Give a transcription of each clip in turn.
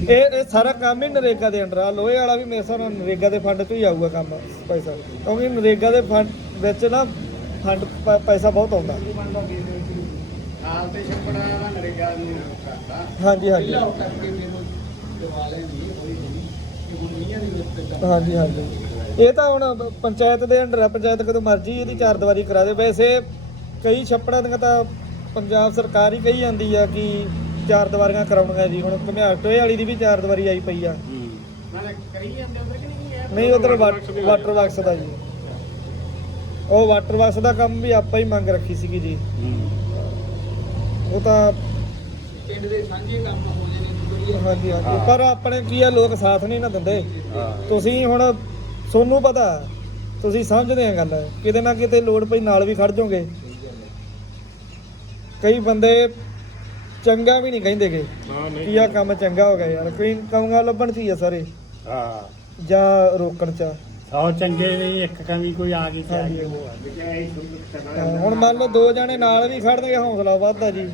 ਇਹ ਇਹ ਸਾਰਾ ਕੰਮ ਹੀ ਨਰੇਗਾ ਦੇ ਅੰਡਰ ਆ। ਲੋਹੇ ਵਾਲਾ ਵੀ ਮੇਰੇ ਹਿਸਾਬ ਨਾਲ ਨਰੇਗਾ ਦੇ ਫੰਡ ਤੋਂ ਹੀ ਆਊਗਾ ਕੰਮ ਪੈਸਾ ਕਿਉਂਕਿ ਨਰੇਗਾ ਦੇ ਫੰਡ ਵਿੱਚ ਨਾ ਫੰਡ ਪ- ਪੈਸਾ ਬਹੁਤ ਆਉਂਦਾ। ਹਾਲ ਤੇ ਛੱਪੜਾ ਦਾ ਨਰੇਗਾ ਨੂੰ ਕਰਤਾ। ਹਾਂਜੀ ਹਾਂਜੀ। ਉਹ ਕਰਕੇ ਮੈਨੂੰ ਦਵਾ ਲੈਣੀ ਹੌਲੀ ਹੌਲੀ ਕਿ ਹੁਣ ਮੀਆਂ ਦੀ ਰੁੱਤ ਤੇ ਹਾਂਜੀ ਹਾਂਜੀ। ਇਹ ਤਾਂ ਹੁਣ ਪੰਚਾਇਤ ਦੇ ਅੰਡਰ ਆ। ਪੰਚਾਇਤ ਕਦੋਂ ਮਰਜ਼ੀ ਇਹਦੀ ਚਾਰ ਦੀਵਾਰੀ ਕਰਾ ਦੇ। ਵੈਸੇ ਕਈ ਛੱਪੜਾਂ ਦੀਆਂ ਤਾਂ ਪੰਜਾਬ ਸਰਕਾਰ ਹੀ ਕਹੀ ਜਾਂਦੀ ਆ ਕਿ ਚਾਰ ਦੀਵਾਰੀਆਂ ਕਰਾਉਣੀਆਂ ਜੀ ਹੁਣ ਘਮਿਆਰ ਟੋਏ ਵਾਲੀ ਦੀ ਵੀ ਚਾਰ ਦੀਵਾਰੀ ਆਈ ਪਈ ਆ। ਜਾਂਦੇ ਨਹੀਂ ਉਧਰ ਵਾਟਰ ਬਾਕਸ ਦਾ ਜੀ। ਉਹ ਵਾਟਰ ਬਾਕਸ ਦਾ ਕੰਮ ਵੀ ਆਪਾਂ ਹੀ ਮੰਗ ਰੱਖੀ ਸੀਗੀ ਜੀ। ਉਹ ਤਾਂ ਪਿੰਡ ਦੇ ਸਾਂਝੇ ਕੰਮ ਹੋ ਜਾਣੇ ਕੋਈ ਹਾਂਜੀ ਹਾਂਜੀ। ਪਰ ਆਪਣੇ ਕੀ ਆ ਲੋਕ ਸਾਥ ਨਹੀਂ ਨਾ ਦਿੰਦੇ। ਤੁਸੀਂ ਹੁਣ ਸੋਨੂੰ ਪਤਾ ਤੁਸੀਂ ਸਮਝਦੇ ਆ ਗੱਲ। ਕਿਤੇ ਨਾ ਕਿਤੇ ਲੋੜ ਪਈ ਨਾਲ ਵੀ ਖੜ ਜਾਓਗੇ। ਕਈ ਬੰਦੇ ਚੰਗਾ ਵੀ ਨਹੀਂ ਕਹਿੰਦੇਗੇ ਹਾਂ ਕੀ ਆ ਕੰਮ ਚੰਗਾ ਹੋ ਗਿਆ ਯਾਰ ਕੋਈ ਕੰਮਾਂ ਲੱਭਣ ਹੀ ਆ ਸਾਰੇ? ਹਾਂ। ਜਾਂ ਰੋਕਣ ਚ? ਆ। ਸੌ ਚੰਗੇ ਨਹੀਂ ਇੱਕ ਕਮੀ ਕੋਈ ਆ ਗਈ ਤਾਂ ਹਾਂ, ਹੁਣ ਮੰਨ ਲਓ ਦੋ ਜਣੇ ਨਾਲ ਵੀ ਖੜਨਗੇ ਹੌਸਲਾ ਵੱਧਦਾ ਜੀ।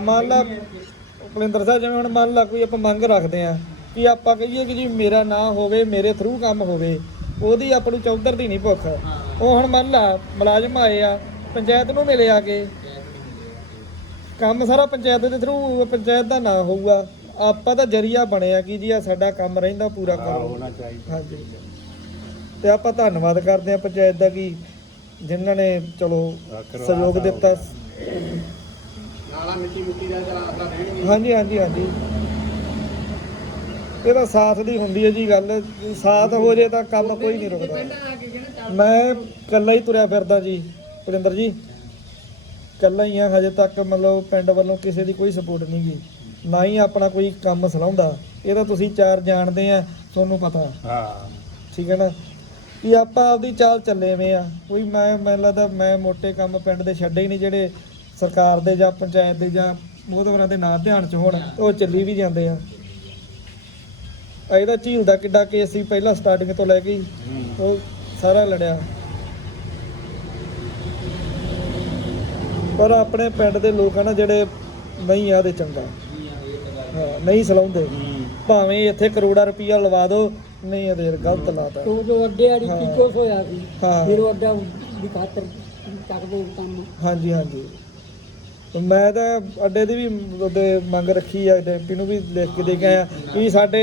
ਮੰਨ ਲਾ ਭੁਪਿੰਦਰ ਸਾਹਿਬ ਜਿਵੇਂ ਹੁਣ ਮੰਨ ਲਾ ਕੋਈ ਆਪਾਂ ਮੰਗ ਰੱਖਦੇ ਆ ਕਿ ਆਪਾਂ ਕਹੀਏ ਕਿ ਜੀ ਮੇਰਾ ਨਾਂ ਹੋਵੇ ਮੇਰੇ ਥਰੂ ਕੰਮ ਹੋਵੇ ਉਹਦੀ ਆਪਾਂ ਨੂੰ ਚੌਧਰ ਦੀ ਨਹੀਂ ਭੁੱਖ। ਉਹ ਹੁਣ ਮੰਨ ਲਾ ਮੁਲਾਜ਼ਮ ਆਏ ਆ ਪੰਚਾਇਤ ਨੂੰ ਮਿਲੇ ਆ ਕੇ ਕੰਮ ਸਾਰਾ ਪੰਚਾਇਤ ਦੇ ਥਰੂ ਪੰਚਾਇਤ ਦਾ ਨਾਂ ਹੋਊਗਾ। ਆਪਾਂ ਤਾਂ ਜਰੀਆ ਬਣਿਆ ਕਿ ਜੀ ਆ ਸਾਡਾ ਕੰਮ ਰਹਿੰਦਾ ਪੂਰਾ ਕਰੋ। ਹੋਣਾ ਚਾਹੀਦਾ। ਹਾਂਜੀ। ਤੇ ਆਪਾਂ ਧੰਨਵਾਦ ਕਰਦੇ ਹਾਂ ਪੰਚਾਇਤ ਦਾ ਕਿ ਜਿਨ੍ਹਾਂ ਨੇ ਚਲੋ ਸਹਿਯੋਗ ਤਾ ਦਿੱਤਾ। ਨਾਲਾ ਮਿੱਟੀ ਮੁੱਟੀ ਦਾ ਜਰਾ ਆਪਦਾ ਰਹਿਣਗੇ ਹਾਂਜੀ ਹਾਂਜੀ ਹਾਂਜੀ। ਇਹਦਾ ਸਾਥ ਦੀ ਹੁੰਦੀ ਹੈ ਜੀ ਗੱਲ। ਸਾਥ ਹੋ ਜੇ ਤਾਂ ਕੰਮ ਕੋਈ ਨਹੀਂ ਰੁਕਦਾ। ਪਹਿਲਾਂ ਆ ਕੇ ਮੈਂ ਇਕੱਲਾ ਹੀ ਤੁਰਿਆ ਫਿਰਦਾ ਜੀ ਪੁਰਿੰਦਰ ਜੀ। ਇਕੱਲਾ ਹੀ ਆ ਹਜੇ ਤੱਕ ਮਤਲਬ ਪਿੰਡ ਵੱਲੋਂ ਕਿਸੇ ਦੀ ਕੋਈ ਸਪੋਰਟ ਨਹੀਂ ਗਈ। ਨਾ ਹੀ ਆਪਣਾ ਕੋਈ ਕੰਮ ਸਲਾਉਂਦਾ ਇਹ ਤਾਂ ਤੁਸੀਂ ਚਾਰ ਜਾਣਦੇ ਆ ਤੁਹਾਨੂੰ ਪਤਾ। ਹਾਂ। ਠੀਕ ਹੈ ਨਾ? ਕਿ ਆਪਾਂ ਆਪਦੀ ਚਾਲ ਚੱਲੇਵੇਂ ਆ। ਕੋਈ ਮੈਂ ਮੈਨੂੰ ਲੱਗਦਾ ਮੈਂ ਮੋٹے ਕੰਮ ਪਿੰਡ ਦੇ ਛੱਡੇ ਹੀ ਨਹੀਂ ਜਿਹੜੇ ਸਰਕਾਰ ਦੇ ਜਾਂ ਪੰਚਾਇਤ ਦੇ ਜਾਂ ਮੋਹਦਵਰਾਂ ਦੇ ਨਾਂ ਧਿਆਨ ਚ ਹੋਣ ਉਹ ਚੱਲੀ ਵੀ ਜਾਂਦੇ ਆ। ਇਹਦਾ ਝੀਲ ਦਾ ਕਿੱਡਾ ਕੇਸ ਸੀ ਪਹਿਲਾਂ ਸਟਾਰਟਿੰਗ ਤੋਂ ਲੈ ਕੇ ਉਹ ਸਾਰਾ ਲੜਿਆ। ਪਰ ਆਪਣੇ ਪਿੰਡ ਦੇ ਲੋਕ ਆ ਨਾ ਜਿਹੜੇ ਨਹੀਂ ਆ ਦੇ ਚੰਗਾ। ਹਾਂ ਨਹੀਂ ਸਲਾਉਂਦੇ। ਭਾਵੇਂ ਇੱਥੇ ਕਰੋੜਾ ਰੁਪਈਆ ਲਵਾ ਦਿਓ ਨਹੀਂ ਇਹਦੇ ਗਲਤ ਲਾਤਾ। ਉਹ ਜੋ ਅੱਡੇ ਆੜੀ ਹਾਂ। ਪਿੱਕੋ ਹੋਇਆ ਸੀ। ਫਿਰ ਉਹ ਅੱਡਾ ਦੀ ਖਾਤਰ ਕਰਦੇ ਕੰਮ। ਹਾਂਜੀ ਹਾਂਜੀ। ਤੇ ਮੈਂ ਤਾਂ ਅੱਡੇ ਦੀ ਵੀ ਉਹਦੇ ਮੰਗ ਰੱਖੀ ਆ ਡੈਂਪੀ ਨੂੰ ਵੀ ਲਿਖ ਕੇ ਦੇ ਕੇ ਆਇਆ ਕਿ ਸਾਡੇ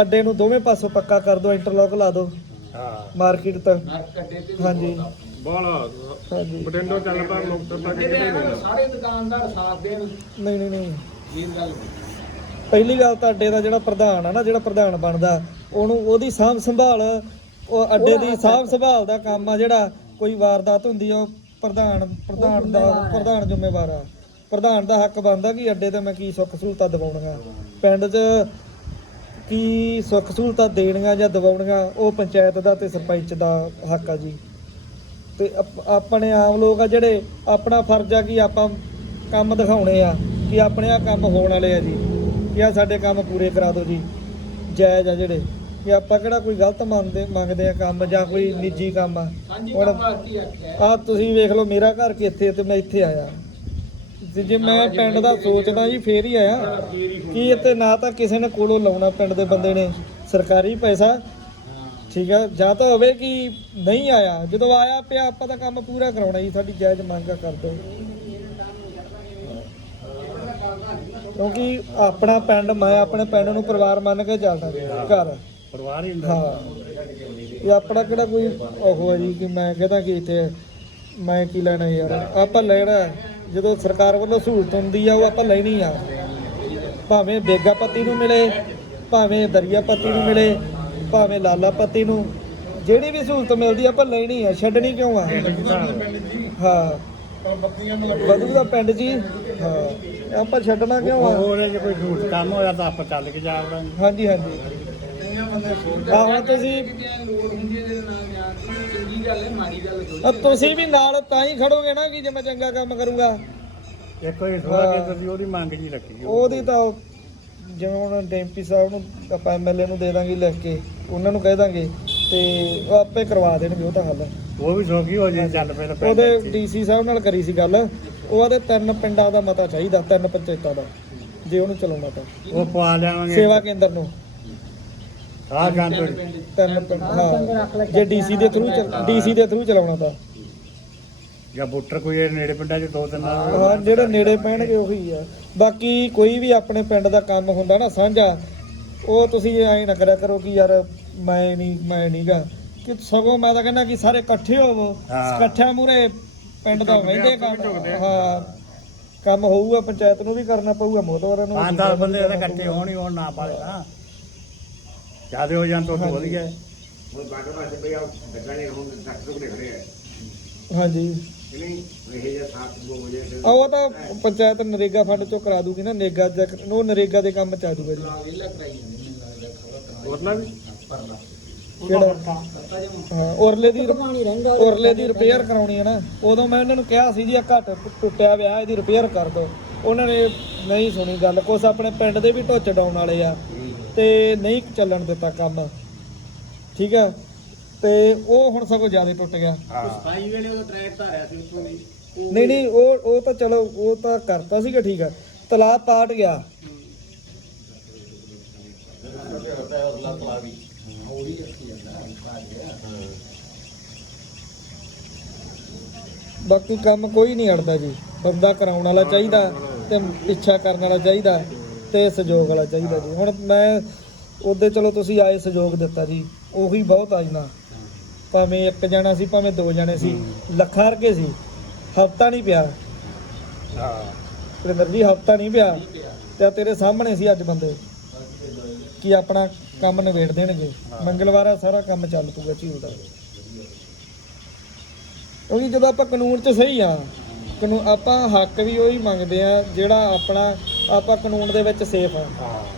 ਅੱਡੇ ਨੂੰ ਦੋਵੇਂ ਪਾਸੋਂ ਪੱਕਾ ਕਰ ਦਿਓ ਇੰਟਰਲੌਕ ਲਾ ਦਿਓ ਹਾਂ। ਮਾਰਕੀਟ ਤੱਕ ਤੇ ਹਾਂਜੀ। ਬਾਲਾ ਹਾਂਜੀ। ਬਟਿੰਡੋ ਚੱਲ ਪਾ ਮੁਕਤ ਤੱਕ ਕਿਤੇ ਨਹੀਂ ਸਾਰੇ ਦੁਕਾਨਦਾਰ ਸਾਥ ਦੇਣ। ਨਹੀਂ ਨਹੀਂ ਨਹੀਂ। ਇਹ ਗੱਲ। ਪਹਿਲੀ ਗੱਲ ਤਾਂ ਅੱਡੇ ਦਾ ਜਿਹੜਾ ਪ੍ਰਧਾਨ ਆ ਨਾ ਜਿਹੜਾ ਪ੍ਰਧਾਨ ਬਣਦਾ ਉਹਨੂੰ ਉਹਦੀ ਸਾਂਭ ਸੰਭਾਲ ਉਹ ਅੱਡੇ ਦੀ ਸਾਂਭ ਸੰਭਾਲ ਦਾ ਕੰਮ ਆ ਜਿਹੜਾ ਕੋਈ ਵਾਰਦਾਤ ਹੁੰਦੀ ਆ ਉਹ ਪ੍ਰਧਾਨ ਪ੍ਰਧਾਨ ਦਾ ਪ੍ਰਧਾਨ ਜ਼ਿੰਮੇਵਾਰ ਆ। ਪ੍ਰਧਾਨ ਦਾ ਹੱਕ ਬਣਦਾ ਕਿ ਅੱਡੇ ਤੇ ਮੈਂ ਕੀ ਸੁੱਖ ਸਹੂਲਤਾਂ ਦਿਵਾਉਣੀਆਂ। ਪਿੰਡ 'ਚ ਕੀ ਸੁੱਖ ਸਹੂਲਤਾਂ ਦੇਣੀਆਂ ਜਾਂ ਦਿਵਾਉਣੀਆਂ ਉਹ ਪੰਚਾਇਤ ਦਾ ਤੇ ਸਰਪੰਚ ਦਾ ਹੱਕ ਆ ਜੀ। ਤੇ ਆਪ- ਆਪਣੇ ਆਮ ਲੋਕ ਆ ਜਿਹੜੇ ਆਪਣਾ ਫਰਜ਼ ਆ ਕਿ ਆਪਾਂ ਕੰਮ ਦਿਖਾਉਣੇ ਆ ਕਿ ਆਪਣੇ ਆ ਕੰਮ ਹੋਣ ਵਾਲੇ ਆ ਜੀ ਕਿ ਆ ਸਾਡੇ ਕੰਮ ਪੂਰੇ ਕਰਾ ਦਿਓ ਜੀ ਜਾਇਜ਼ ਆ ਜਿਹੜੇ ਕਿ ਆਪਾਂ ਕਿਹੜਾ ਕੋਈ ਗਲਤ ਮੰਨਦੇ ਮੰਗਦੇ ਆ ਕੰਮ ਜਾਂ ਕੋਈ ਨਿੱਜੀ ਕੰਮ ਆ। ਹੁਣ ਆ ਤੁਸੀਂ ਵੇਖ ਲਓ ਮੇਰਾ ਘਰ ਕਿੱਥੇ ਤੇ ਮੈਂ ਇੱਥੇ ਆਇਆ। ਤੇ ਜੇ ਮੈਂ ਪਿੰਡ ਦਾ ਸੋਚਦਾ ਜੀ ਫੇਰ ਹੀ ਆਇਆ। ਕਿ ਇੱਥੇ ਨਾ ਤਾਂ ਕਿਸੇ ਨੇ ਕੋਲੋਂ ਲਾਉਣਾ ਪਿੰਡ ਦੇ ਬੰਦੇ ਨੇ ਸਰਕਾਰੀ ਪੈਸਾ ਠੀਕ ਹੈ ਜਾਂ ਤਾਂ ਹੋਵੇ ਕਿ ਨਹੀਂ ਆਇਆ ਜਦੋਂ ਆਇਆ ਪਿਆ ਆਪਾਂ ਤਾਂ ਕੰਮ ਪੂਰਾ ਕਰਾਉਣਾ ਜੀ ਸਾਡੀ ਜਾਇਜ਼ ਮੰਗ ਕਰ ਦਿਓ। ਕਿਉਂਕਿ ਆਪਣਾ ਪਿੰਡ ਮੈਂ ਆਪਣੇ ਪਿੰਡ ਨੂੰ ਪਰਿਵਾਰ ਮੰਨ ਕੇ ਚੱਲਦਾ ਘਰ। ਪਰਿਵਾਰ ਹੀ ਹੁੰਦਾ। ਹਾਂ। ਇਹ ਆਪਣਾ ਕਿਹੜਾ ਕੋਈ ਉਹ ਹੈ ਜੀ ਕਿ ਮੈਂ ਕਹਦਾ ਕਿ ਇੱਥੇ ਮੈਂ ਕੀ ਲੈਣਾ ਯਾਰ ਆਪਾਂ ਲੈਣਾ। ਜਦੋਂ ਸਰਕਾਰ ਵੱਲੋਂ ਸਹੂਲਤ ਹੁੰਦੀ ਆ ਉਹ ਆਪਾਂ ਲੈਣੀ ਆ। ਭਾਵੇਂ ਬੇਗਾ ਪੱਤੀ ਨੂੰ ਮਿਲੇ ਭਾਵੇਂ ਦਰਿਆ ਪੱਤੀ ਨੂੰ ਮਿਲੇ ਭਾਵੇਂ ਲਾਲਾ ਪੱਤੀ ਨੂੰ ਜਿਹੜੀ ਵੀ ਸਹੂਲਤ ਮਿਲਦੀ ਆ ਆਪਾਂ ਲੈਣੀ ਆ ਛੱਡਣੀ ਕਿਉਂ ਆ? ਹਾਂ। ਬਦੂ ਦਾ ਪਿੰਡ ਜੀ। ਹਾਂ। ਆਪਾਂ ਛੱਡਣਾ ਕਿਉਂ ਆ? ਹੋਰ ਜੇ ਕੋਈ ਝੂਠ ਕੰਮ ਹੋਇਆ ਤਾਂ ਆਪਾਂ ਚੱਲ ਕੇ ਜਾ ਵੜਾਂਗੇ। ਹਾਂਜੀ ਹਾਂਜੀ। ਆ ਹੁਣ ਤੁਸੀਂ ਆ ਤੁਸੀਂ ਵੀ ਨਾਲ ਤਾਂ ਹੀ ਖੜੋਗੇ ਨਾ ਕਿ ਜੇ ਮੈਂ ਚੰਗਾ ਕੰਮ ਕਰੂੰਗਾ। ਇੱਕ ਵਾਰੀ ਥੋੜਾ ਜਿਹਾ ਤੁਸੀਂ ਉਹਦੀ ਮੰਗ ਜੀ ਰੱਖੀ ਉਹਦੀ ਤਾਂ ਜਿਵੇਂ ਹੁਣ ਡੈਂਪੀ ਸਾਹਿਬ ਨੂੰ ਆਪਾਂ ਐਮਐਲਏ ਨੂੰ ਦੇ ਦਾਂਗੇ ਲਿਖ ਕੇ। ਉਹਨਾਂ ਨੂੰ ਕਹਿ ਦਾਂਗੇ ਤੇ ਉਹ ਆਪੇ ਕਰਵਾ ਦੇਣਗੇ ਉਹ ਤਾਂ ਹੱਲ। ਉਹ ਵੀ ਸੌਖੀ ਹੋ ਜੇ ਚੱਲ ਪਿੰਡ ਉਹਦੇ। ਡੀਸੀ ਸਾਹਿਬ ਨਾਲ ਕਰੀ ਸੀ ਗੱਲ। ਉਹ ਆਦੇ ਤਿੰਨ ਪਿੰਡਾਂ ਦਾ ਮਤਾ ਚਾਹੀਦਾ ਤਿੰਨ ਪੰਚਾਇਤਾਂ ਦਾ ਜੇ ਉਹਨੂੰ ਚਲਾਉਣਾ ਤਾਂ। ਉਹ ਪਵਾ ਲਿਆਵਾਂਗੇ। ਸੇਵਾ ਕੇਂਦਰ ਨੂੰ। ਆਹ ਗੰਦ ਤਿੰਨ ਪਿੰਡ ਹਾਂ ਜੇ ਡੀਸੀ ਦੇ ਥਰੂ ਡੀਸੀ ਦੇ ਥਰੂ ਚਲਾਉਣਾ ਤਾਂ। ਜਾਂ ਬੁੱਟਰ ਕੋਈ ਨੇੜੇ ਪਿੰਡਾਂ 'ਚ ਦੋ ਤਿੰਨ ਹਾਂ ਜਿਹੜੇ ਨੇੜੇ ਪੈਣਗੇ ਉਹੀ ਆ। ਬਾਕੀ ਕੋਈ ਵੀ ਆਪਣੇ ਪਿੰਡ ਦਾ ਕੰਮ ਹੁੰਦਾ ਨਾ ਸਾਂਝਾ ਉਹ ਤੁਸੀਂ ਐਂ ਨਾ ਕਰਿਆ ਕਰੋ ਕਿ ਯਾਰ ਮੈਂ ਨਹੀਂ ਮੈਂ ਨਹੀਂਗਾ। ਕਿ ਸਗੋਂ ਮੈਂ ਤਾਂ ਕਹਿੰਦਾ ਕਿ ਸਾਰੇ ਇਕੱਠੇ ਹੋਵੋ। ਹਾਂ। ਇਕੱਠਿਆਂ ਮੂਰੇ ਪਿੰਡ ਦਾ ਵਹਿੰਦੇ ਕੰਮ। ਹਾਂ। ਕੰਮ ਹੋਊਗਾ ਪੰਚਾਇਤ ਨੂੰ ਵੀ ਕਰਨਾ ਪਊਗਾ ਮੋਤਵਰਾਂ ਨੂੰ ਵੀ ਪੰਜ ਦਸ ਬੰਦੇ ਤਾਂ ਇਕੱਠੇ ਹੋਣ ਹੀ ਹੋਣ ਨਾ ਪਾਲੇ ਨਾ ਜਿਆਦੇ ਹੋ ਜਾਣ ਤਾਂ ਉਦੋਂ ਵਧੀਆ। ਹੈ। ਹੁਣ ਬਾਟਾ ਪਾਸੇ ਪਈ ਆ ਬੱਚਾ ਨੇ ਹੁਣ ਡਾਕਟਰ ਕੋਲ ਖੜੇ ਆ। ਹਾਂਜੀ। ਕਿ ਨਹੀਂ? ਇਹ ਜਿਹਾ ਸਾਥ ਬੋ ਵਜੇ ਤੇ ਆ ਉਹ ਤਾਂ ਪੰਚਾਇਤ ਨਰੇਗਾ ਫੰਡ ਚੋਂ ਕਰਾ ਦੂਗੀ ਨਾ ਨਰੇਗਾ ਦਾ ਉਹ ਨਰੇਗਾ ਦੇ ਕੰਮ ਚ ਆ ਜਾਊਗਾ ਜੀ। ਵਰਨਾ ਵੀ। ਕਿਹੜਾ? ਹਾਂ ਔਰਲੇ ਦੀ ਪਾਣੀ ਰਹਿੰਦਾ ਔਰਲੇ ਦੀ ਰਿਪੇਅਰ ਕਰਾਉਣੀ ਹੈ ਨਾ। ਉਦੋਂ ਮੈਂ ਉਹਨਾਂ ਨੂੰ ਕਿਹਾ ਸੀ ਜੀ ਇਹ ਘੱਟ ਟੁੱਟਿਆ ਵਿਆ ਇਹਦੀ ਰਿਪੇਅਰ ਕਰ ਦਿਓ। ਉਹਨਾਂ ਨੇ ਨਹੀਂ ਸੁਣੀ ਗੱਲ। ਕੁਛ ਆਪਣੇ ਪਿੰਡ ਦੇ ਵੀ ਢੁੱਚ ਡਾਉਣ ਵਾਲੇ ਆ ਤੇ ਨਹੀਂ ਚੱਲਣ ਦਿੱਤਾ ਕੰਮ। ਠੀਕ ਆ? ਤੇ ਉਹ ਹੁਣ ਸਗੋਂ ਜ਼ਿਆਦਾ ਟੁੱਟ ਗਿਆ। ਹਾਂ। ਸਫ਼ਾਈ ਵੇਲੇ ਉਹ ਟਰੈਕ ਧਾਰਿਆ ਸੀ ਉੱਥੋਂ ਦੀ। ਨਹੀਂ ਨਹੀਂ ਉਹ ਉਹ ਤਾਂ ਚਲੋ ਉਹ ਤਾਂ ਕਰਤਾ ਸੀਗਾ ਠੀਕ ਆ। ਤਲਾਬ ਪਾਟ ਗਿਆ। ਬਾਕੀ ਕੰਮ ਕੋਈ ਨਹੀਂ ਅੜਦਾ ਜੀ। ਬੰਦਾ ਕਰਾਉਣ ਵਾਲਾ ਚਾਹੀਦਾ ਤੇ ਇੱਛਾ ਕਰਨ ਵਾਲਾ ਚਾਹੀਦਾ ਤੇ ਸਹਿਯੋਗ ਵਾਲਾ ਚਾਹੀਦਾ ਜੀ। ਹੁਣ ਮੈਂ ਉਹਦੇ ਚਲੋ ਤੁਸੀਂ ਆਏ ਸਹਿਯੋਗ ਦਿੱਤਾ ਜੀ ਉਹੀ ਬਹੁਤ ਆ ਜਨਾ ਭਾਵੇਂ ਇੱਕ ਜਣਾ ਸੀ ਭਾਵੇਂ ਦੋ ਜਣੇ ਸੀ ਲੱਖਾਂ ਰਕੇ ਸੀ ਹਫਤਾ ਨਹੀਂ ਪਿਆ। ਹਾਂ। ਜੀ ਹਫਤਾ ਨਹੀਂ ਪਿਆ। ਤੇ ਤੇਰੇ ਸਾਹਮਣੇ ਸੀ ਅੱਜ ਬੰਦੇ। ਕੀ ਆਪਣਾ ਕੰਮ ਨਿਬੇੜ ਦੇਣਗੇ। ਮੰਗਲਵਾਰ ਆ ਸਾਰਾ ਕੰਮ ਚੱਲ ਪੂਗਾ ਝੀਲ ਦਾ। ਕਿਉਂਕਿ ਜਦੋਂ ਆਪਾਂ ਕਾਨੂੰਨ 'ਚ ਸਹੀ ਆ ਕਾਨੂੰਨ ਆਪਾਂ ਹੱਕ ਵੀ ਉਹੀ ਮੰਗਦੇ ਆ ਜਿਹੜਾ ਆਪਣਾ ਆਪਾਂ ਕਾਨੂੰਨ ਦੇ ਵਿੱਚ ਸੇਫ ਆ। ਹਾਂ।